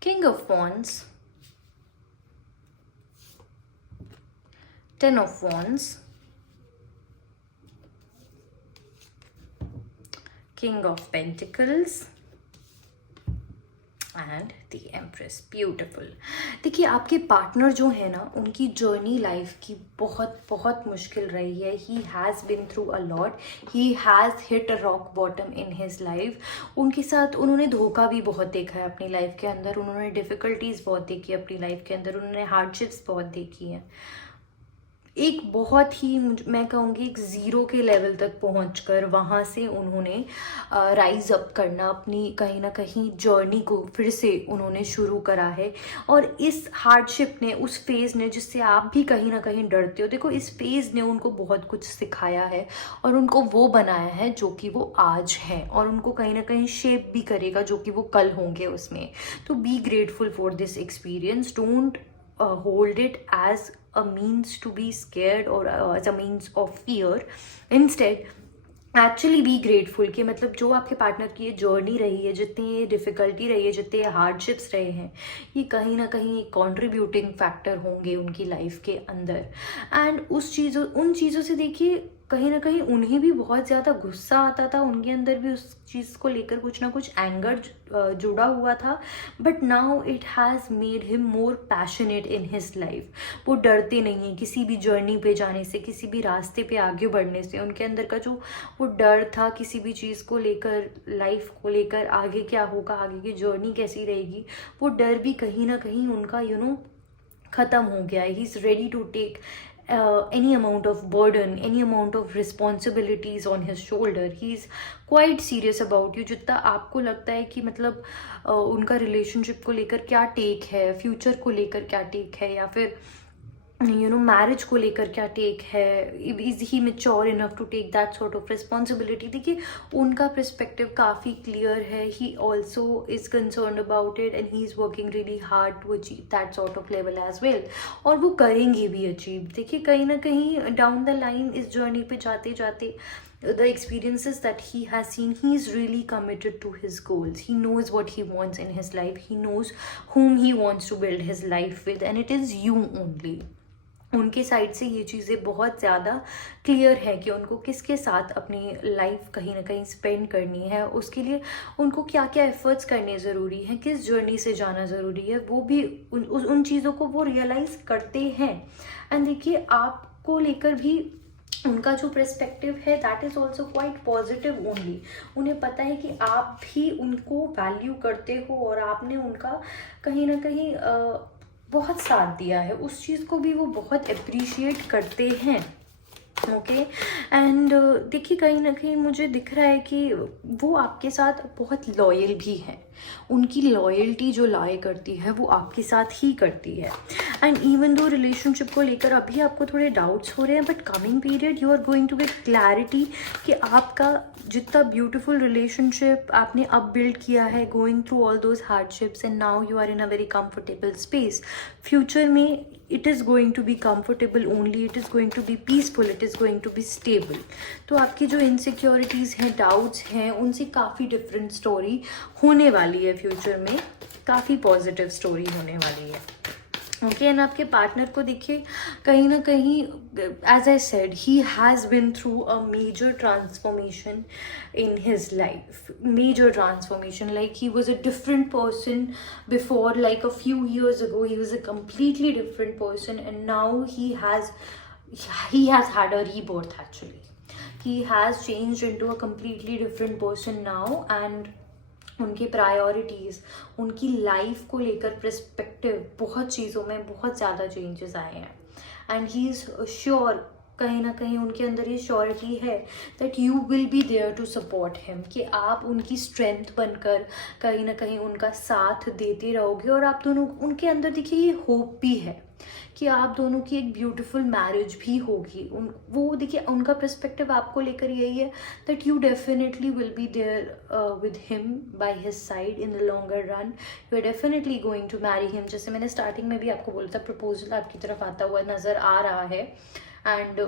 King of Wands, 10 of Wands, King of Pentacles, and the empress. Beautiful. देखिए, आपके पार्टनर जो है ना, उनकी जर्नी लाइफ की बहुत बहुत मुश्किल रही है. ही has been through a lot, he has hit a rock bottom in his life. उनके साथ उन्होंने धोखा भी बहुत देखा है अपनी लाइफ के अंदर, उन्होंने डिफ़िकल्टीज़ बहुत देखी है अपनी लाइफ के अंदर, उन्होंने हार्डशिप्स बहुत देखी हैं. एक बहुत ही मैं कहूँगी एक ज़ीरो के लेवल तक पहुँचकर वहाँ से उन्होंने राइज़ अप करना, अपनी कहीं ना कहीं जर्नी को फिर से उन्होंने शुरू करा है। और इस हार्डशिप ने, उस फेज़ ने जिससे आप भी कहीं ना कहीं डरते हो, देखो इस फेज़ ने उनको बहुत कुछ सिखाया है और उनको वो बनाया है जो कि वो आज हैं, और उनको कहीं ना कहीं शेप भी करेगा जो कि वो कल होंगे उसमें। तो be grateful for this experience, don't hold it as a means to be scared or as a means of fear. Instead, actually be grateful कि मतलब जो आपके पार्टनर की ये जर्नी रही है, जितनी ये डिफ़िकल्टी रही है, जितने ये हार्डशिप्स रहे हैं, ये कहीं ना कहीं एक कॉन्ट्रीब्यूटिंग फैक्टर होंगे उनकी लाइफ के अंदर। एंड उन चीज़ों से देखिए कहीं ना कहीं उन्हें भी बहुत ज़्यादा गुस्सा आता था, उनके अंदर भी उस चीज़ को लेकर कुछ ना कुछ एंगर जुड़ा हुआ था, but now it has made him more passionate in his life. वो डरते नहीं हैं किसी भी जर्नी पे जाने से, किसी भी रास्ते पे आगे बढ़ने से। उनके अंदर का जो वो डर था किसी भी चीज़ को लेकर, लाइफ को लेकर, आगे क्या होगा, आगे की जर्नी कैसी रहेगी, वो डर भी कहीं ना कहीं उनका ख़त्म हो गया है। He is ready to take any amount of burden, any amount of responsibilities on his shoulder. He is quite serious about you. जितना आपको लगता है कि मतलब उनका रिलेशनशिप को लेकर क्या टेक है, फ्यूचर को लेकर क्या टेक है, या फिर मैरिज को लेकर क्या टेक है, is he mature enough to take that sort of responsibility. देखिए उनका पर्सपेक्टिव काफ़ी क्लियर है। He also is concern about it and he is working really hard to achieve that sort of level as well, और वो करेंगे भी अचीव। देखिए कहीं ना कहीं डाउन द लाइन इस जर्नी पे जाते जाते the experiences that he has seen, he is really committed to his goals. He knows what he wants in his life. He knows whom he wants to build his life with, and it is you only. उनके साइड से ये चीज़ें बहुत ज़्यादा क्लियर है कि उनको किसके साथ अपनी लाइफ कहीं ना कहीं स्पेंड करनी है, उसके लिए उनको क्या क्या एफर्ट्स करने ज़रूरी हैं, किस जर्नी से जाना ज़रूरी है, वो भी उन चीज़ों को वो रियलाइज़ करते हैं। एंड देखिए आपको लेकर भी उनका जो पर्सपेक्टिव है that is also quite positive only. उन्हें पता है कि आप भी उनको वैल्यू करते हो और आपने उनका कहीं ना कहीं बहुत साथ दिया है, उस चीज़ को भी वो बहुत अप्रिशिएट करते हैं। ओके एंड देखिए कहीं ना कहीं मुझे दिख रहा है कि वो आपके साथ बहुत लॉयल भी हैं। उनकी लॉयल्टी जो लाए करती है वो आपके साथ ही करती है। एंड इवन दो रिलेशनशिप को लेकर अभी आपको थोड़े डाउट्स हो रहे हैं, but coming period you are going to get clarity कि आपका जितना ब्यूटीफुल रिलेशनशिप आपने अब बिल्ड किया है, going through all those hardships and now you are in a very comfortable space, future में it is going to be comfortable only, it is going to be peaceful, it is going to be stable. तो आपकी जो इनसिक्योरिटीज़ हैं, डाउट्स हैं, उनसे काफ़ी डिफरेंट स्टोरी होने वाली है फ्यूचर में, काफ़ी पॉजिटिव स्टोरी होने वाली है। ओके एंड आपके पार्टनर को देखिए कहीं ना कहीं, as I said, he has been through a major transformation in his life, major transformation. Like he was a different person before, like a few years ago he was a completely different person, and now he has had a rebirth. Actually he has changed into a completely different person now, and उनके प्रायोरिटीज़, उनकी लाइफ को लेकर पर्सपेक्टिव, बहुत चीज़ों में बहुत ज़्यादा चेंजेस आए हैं। एंड ही इज़ श्योर, कहीं ना कहीं उनके अंदर ये श्योरिटी है that you will be there to support him, कि आप उनकी स्ट्रेंथ बनकर कहीं ना कहीं उनका साथ देते रहोगे। और आप दोनों, उनके अंदर देखिए ये होप भी है कि आप दोनों की एक ब्यूटीफुल मैरिज भी होगी। वो देखिए उनका पर्सपेक्टिव आपको लेकर यही है that you definitely will be there with him by his side in the longer run, you are definitely going to marry him. जैसे मैंने स्टार्टिंग में भी आपको बोला था, प्रपोजल आपकी तरफ आता हुआ नज़र आ रहा है। एंड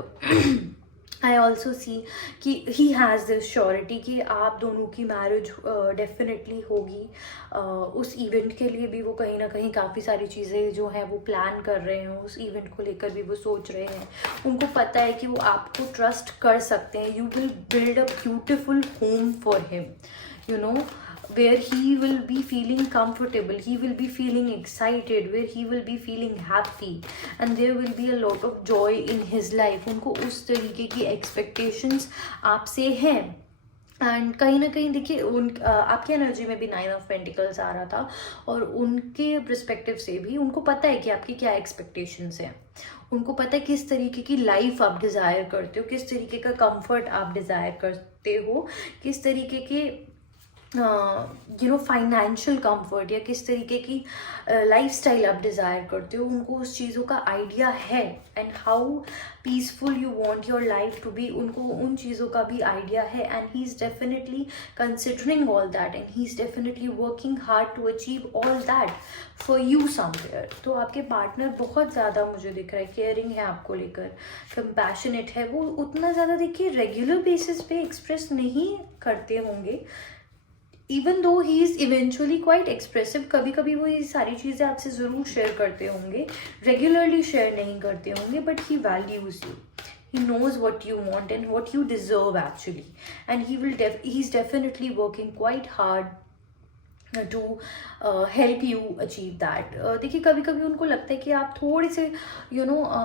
आई ऑल्सो सी कि ही हैज़ दिस श्योरिटी कि आप दोनों की मैरिज डेफिनेटली होगी। उस इवेंट के लिए भी वो कहीं ना कहीं काफ़ी सारी चीज़ें जो हैं वो प्लान कर रहे हैं, उस इवेंट को लेकर भी वो सोच रहे हैं। उनको पता है कि वो आपको ट्रस्ट कर सकते हैं। You will build a beautiful home for him, you know, where he will be feeling comfortable, he will be feeling excited, where he will be feeling happy, and there will be a lot of joy in his life. उनको उस तरीके की expectations आपसे हैं। एंड कहीं ना कहीं देखिए आपकी एनर्जी में भी 9 ऑफ पेंटिकल्स आ रहा था, और उनके पर्सपेक्टिव से भी उनको पता है कि आपकी क्या एक्सपेक्टेशंस हैं। उनको पता है किस तरीके की लाइफ आप डिज़ायर करते हो, किस तरीके का कंफर्ट आप डिज़ायर करते हो, किस तरीके के फाइनेंशियल कंफर्ट या किस तरीके की लाइफस्टाइल आप डिज़ायर करते हो। उनको उस चीज़ों का आइडिया है, and how peaceful you want your life to be, उनको उन चीज़ों का भी आइडिया है। And he is definitely considering all that, and he is definitely working hard to achieve all that for you somewhere. तो आपके पार्टनर बहुत ज़्यादा मुझे दिख रहा है केयरिंग है आपको लेकर, कंपैशनेट है। वो उतना ज़्यादा देखिए रेगुलर बेसिस पे एक्सप्रेस नहीं करते होंगे, even though he is eventually quite expressive. कभी कभी वो ये सारी चीज़ें आपसे ज़रूर शेयर करते होंगे, रेगुलरली शेयर नहीं करते होंगे, but he values you, he knows what you want and what you deserve actually, and he's definitely working quite hard to help you achieve that. देखिए कभी कभी उनको लगता है कि आप थोड़े से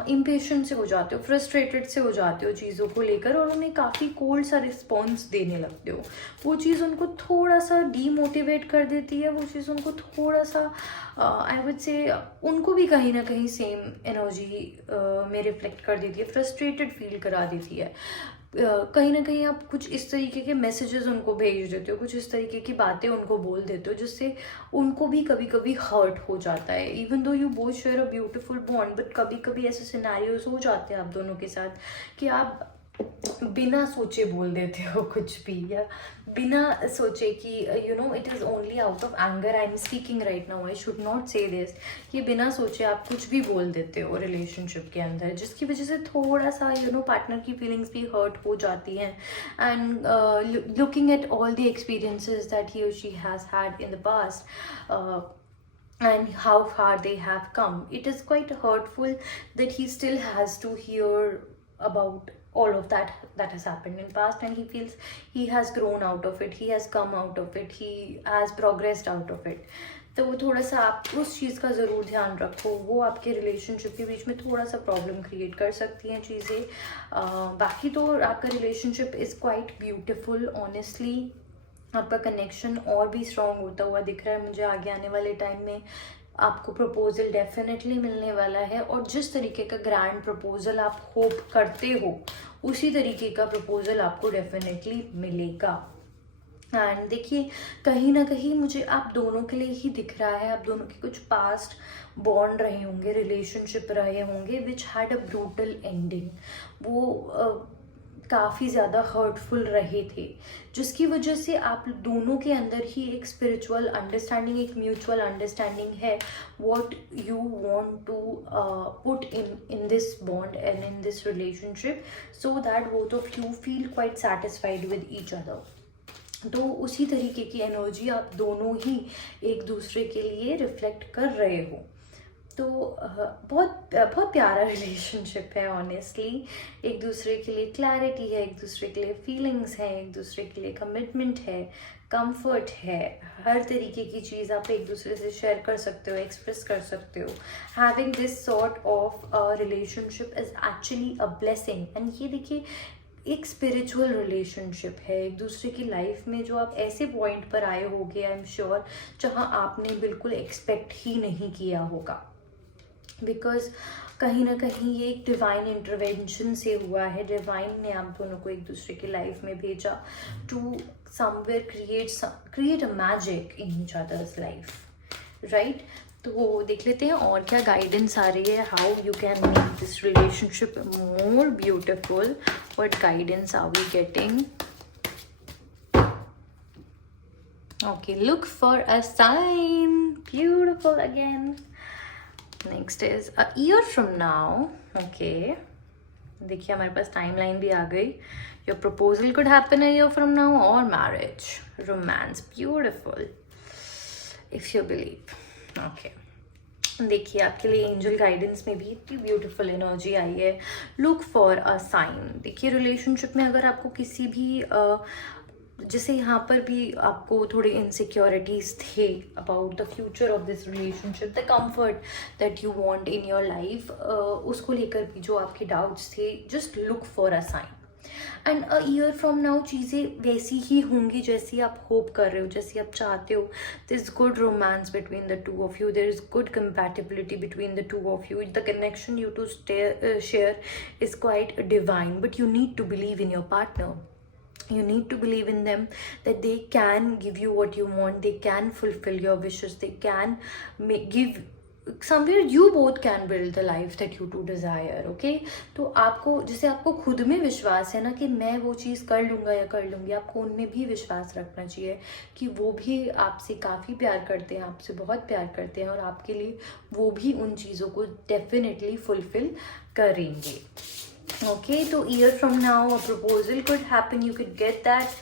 इम्पेशेंट से हो जाते हो, फ्रस्ट्रेटेड से हो जाते हो चीज़ों को लेकर, और उन्हें काफ़ी कोल्ड सा रिस्पॉन्स देने लगते हो। वो चीज़ उनको थोड़ा सा डीमोटिवेट कर देती है, वो चीज़ उनको थोड़ा सा आई वुड से उनको भी कहीं ना कहीं सेम एनर्जी में रिफ्लेक्ट कर देती है, फ्रस्ट्रेटेड फील करा देती है। कहीं ना कहीं आप कुछ इस तरीके के मैसेजेस उनको भेज देते हो, कुछ इस तरीके की बातें उनको बोल देते हो, जिससे उनको भी कभी कभी हर्ट हो जाता है। Even though you both share a beautiful bond, but कभी कभी ऐसे सिनेरियोज हो जाते हैं आप दोनों के साथ कि आप बिना सोचे बोल देते हो कुछ भी, या बिना सोचे कि it is only out of anger I am speaking right now, I should not से दिस, कि बिना सोचे आप कुछ भी बोल देते हो रिलेशनशिप के अंदर, जिसकी वजह से थोड़ा सा पार्टनर की फीलिंग्स भी हर्ट हो जाती हैं। And looking at all the experiences that he और she has had in the past and how far they have come, it is quite hurtful that he still has to hear about all of that has happened in past, and he feels he has grown out of it, he has come out of it, he has progressed out of it। तो वो थोड़ा सा आप उस चीज़ का ज़रूर ध्यान रखो, वो आपके रिलेशनशिप के बीच में थोड़ा सा प्रॉब्लम क्रिएट कर सकती हैं चीज़ें। बाकी तो आपका relationship is quite beautiful, honestly आपका कनेक्शन और भी स्ट्रॉन्ग होता हुआ दिख रहा है मुझे आगे आने वाले टाइम में। आपको प्रपोजल डेफिनेटली मिलने वाला है, और जिस तरीके का ग्रैंड प्रपोजल आप होप करते हो उसी तरीके का प्रपोजल आपको डेफिनेटली मिलेगा। एंड देखिए कहीं ना कहीं मुझे आप दोनों के लिए ही दिख रहा है, आप दोनों के कुछ पास्ट बॉन्ड रहे होंगे, रिलेशनशिप रहे होंगे which had a brutal ending. वो काफ़ी ज़्यादा हर्टफुल रहे थे, जिसकी वजह से आप दोनों के अंदर ही एक स्पिरिचुअल अंडरस्टैंडिंग, एक म्यूचुअल अंडरस्टैंडिंग है what you want to put in this bond and in this relationship, so that both of you feel quite satisfied with each other. तो उसी तरीके की एनर्जी आप दोनों ही एक दूसरे के लिए रिफ्लेक्ट कर रहे हो। तो बहुत बहुत प्यारा रिलेशनशिप है ऑनेस्टली। एक दूसरे के लिए क्लैरिटी है, एक दूसरे के लिए फीलिंग्स हैं, एक दूसरे के लिए कमिटमेंट है, कंफर्ट है, हर तरीके की चीज़ आप एक दूसरे से शेयर कर सकते हो, एक्सप्रेस कर सकते हो। Having this sort of relationship is actually a blessing. And ये देखिए एक स्पिरिचुअल रिलेशनशिप है एक दूसरे की लाइफ में, जो आप ऐसे पॉइंट पर आए होगे आई एम श्योर जहाँ आपने बिल्कुल एक्सपेक्ट ही नहीं किया होगा, बिकॉज कहीं ना कहीं ये एक डिवाइन इंटरवेंशन से हुआ है। डिवाइन ने आप दोनों को एक दूसरे की लाइफ में भेजा to somewhere create a magic in each others life, right. तो देख लेते हैं और क्या गाइडेंस आ रही है, how you can make this relationship more beautiful, what guidance are we getting. Okay, look for a sign, beautiful again. Next is a year from now. Okay, देखिए हमारे पास टाइमलाइन भी आ गई। Your proposal could happen a year from now, और marriage, romance, beautiful if you believe. Okay, देखिए आपके लिए एंजल गाइडेंस में भी इतनी ब्यूटीफुल एनर्जी आई है, लुक फॉर अ साइन। देखिए रिलेशनशिप में अगर आपको किसी भी जैसे यहाँ पर भी आपको थोड़े इनसिक्योरिटीज थे about the future of this relationship, the comfort that you want in your life, उसको लेकर भी जो आपके डाउट्स थे, just look for a sign. And a year from now चीज़ें वैसी ही होंगी जैसी आप होप कर रहे हो, जैसी आप चाहते हो. There is good romance between the two of you, there is good compatibility between the two of you. The connection you two share is quite divine, but you need to believe in your partner. You need to believe in them, that they can give you what you want, they can fulfill your wishes, they can give somewhere. You both can build the life that you two desire. Okay, तो आपको जैसे आपको खुद में विश्वास है ना कि मैं वो चीज़ कर लूँगा या कर लूँगी, आपको उनमें भी विश्वास रखना चाहिए कि वो भी आपसे काफ़ी प्यार करते हैं, आपसे बहुत प्यार करते हैं, और आपके लिए वो भी उन चीज़ों को डेफिनेटली फुलफिल करेंगे. Okay, so year from now a proposal could happen. You could get that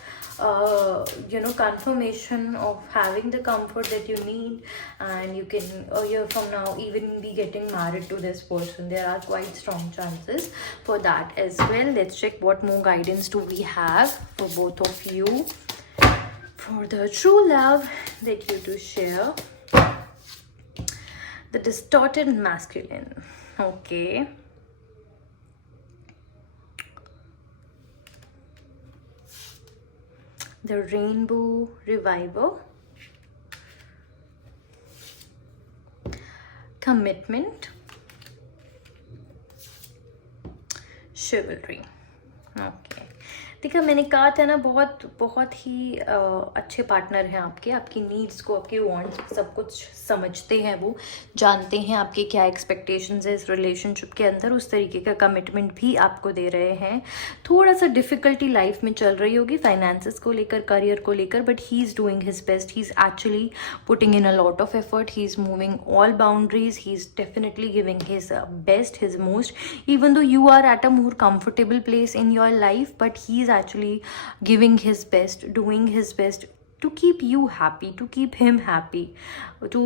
confirmation of having the comfort that you need, and you can a year from now even be getting married to this person. There are quite strong chances for that as well. Let's check what more guidance do we have for both of you for the true love that you do share. The distorted masculine. Okay, the rainbow reviver, commitment, chivalry. Okay, देखा मैंने कहा था ना, बहुत बहुत ही अच्छे पार्टनर हैं आपके. आपकी नीड्स को, आपके वांट्स सब कुछ समझते हैं, वो जानते हैं आपके क्या एक्सपेक्टेशंस है इस रिलेशनशिप के अंदर. उस तरीके का कमिटमेंट भी आपको दे रहे हैं. थोड़ा सा डिफ़िकल्टी लाइफ में चल रही होगी फाइनेंसेस को लेकर, करियर को लेकर, but he is doing his best. He is actually putting in a lot of effort. He is moving all boundaries. He is definitely giving his best, his most, even though you are at a more comfortable place in your life, but he is actually giving his best, doing his best to keep you happy, to keep him happy, to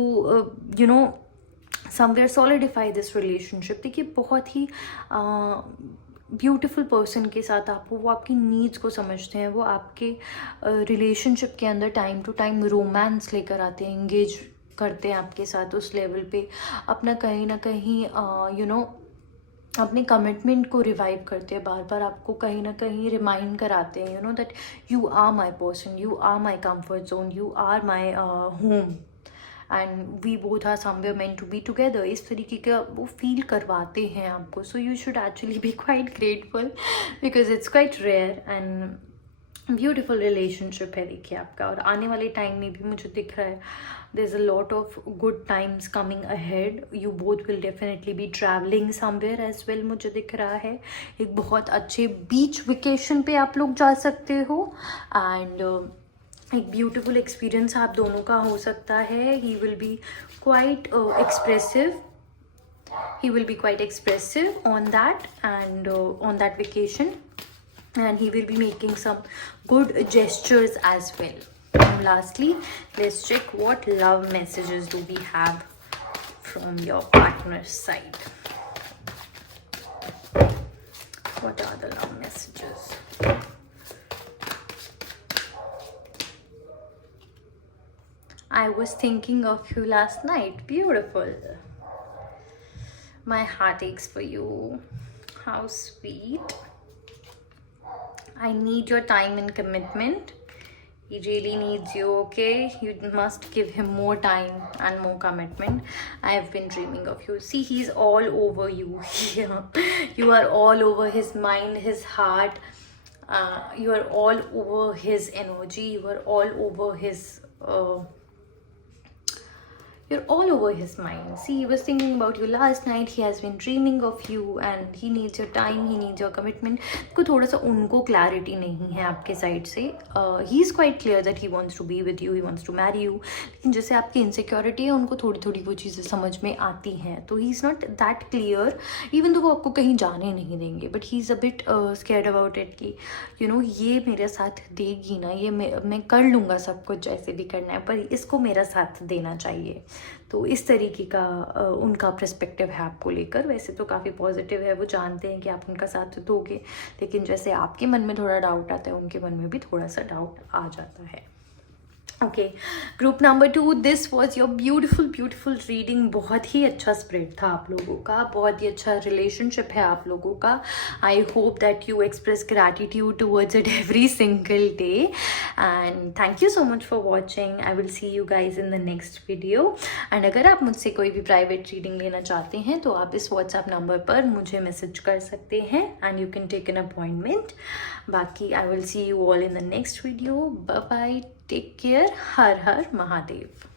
somewhere solidify this relationship. देखिए बहुत ही ब्यूटीफुल पर्सन के साथ आप हो, वो आपकी नीड्स को समझते हैं, वो आपके रिलेशनशिप के अंदर टाइम टू टाइम रोमांस लेकर आते हैं, इंगेज करते हैं आपके साथ उस लेवल पे, अपना कहीं ना कहीं अपने कमिटमेंट को रिवाइव करते हैं, बार बार आपको कहीं ना कहीं रिमाइंड कराते हैं that you are my person, you are my comfort zone, you are my home, and we both are somewhere meant to be together. इस तरीके का वो फील करवाते हैं आपको. So you should actually be quite grateful, because it's quite rare and beautiful relationship है देखिए आपका. और आने वाले टाइम में भी मुझे दिख रहा है there's a lot of good times coming ahead. You both will definitely be traveling somewhere as well. मुझे दिख रहा है एक बहुत अच्छे बीच वेकेशन पे आप लोग जा सकते हो, एंड एक ब्यूटीफुल एक्सपीरियंस आप दोनों का हो सकता है. He will be quite expressive. He will be quite expressive on that, and on that vacation, and he will be making some good gestures as well. And lastly, let's check what love messages do we have from your partner's side. What are the love messages? I was thinking of you last night. Beautiful. My heart aches for you. How sweet. I need your time and commitment. He really needs you, okay? You must give him more time and more commitment. I have been dreaming of you. See, he's all over you. You are all over his mind, his heart. You are all over his energy. You are all over his you're all over his mind. See, he was thinking about you last night. He has been dreaming of you, and he needs your time, he needs your commitment. को थोड़ा सा उनको क्लैरिटी नहीं है आपके साइड से. He is quite clear that he wants to be with you, he wants to marry you, लेकिन जैसे आपकी इनसिक्योरिटी है उनको थोड़ी थोड़ी वो चीज़ें समझ में आती हैं. तो he is not that clear, even तो वो आपको कहीं जाने नहीं देंगे, but he is a bit scared about it कि ये मेरे साथ देगी ना, ये मैं कर लूँगा सब कुछ जैसे भी करना है, पर इसको मेरा साथ देना चाहिए. तो इस तरीके का उनका पर्सपेक्टिव है आपको लेकर. वैसे तो काफ़ी पॉजिटिव है, वो जानते हैं कि आप उनका साथ दोगे, लेकिन जैसे आपके मन में थोड़ा डाउट आता है, उनके मन में भी थोड़ा सा डाउट आ जाता है. Okay, group number 2, this was your beautiful reading. बहुत ही अच्छा स्प्रेड था आप लोगों का, बहुत ही अच्छा रिलेशनशिप है आप लोगों का। I hope that you express gratitude towards it every single day, and thank you so much for watching. I will see you guys in the next video. And अगर आप मुझसे कोई भी प्राइवेट रीडिंग लेना चाहते हैं तो आप इस व्हाट्सएप नंबर पर मुझे मैसेज कर सकते हैं and you can take an appointment. बाकी I will see you all in the next video. Bye bye, take care, हर हर महादेव।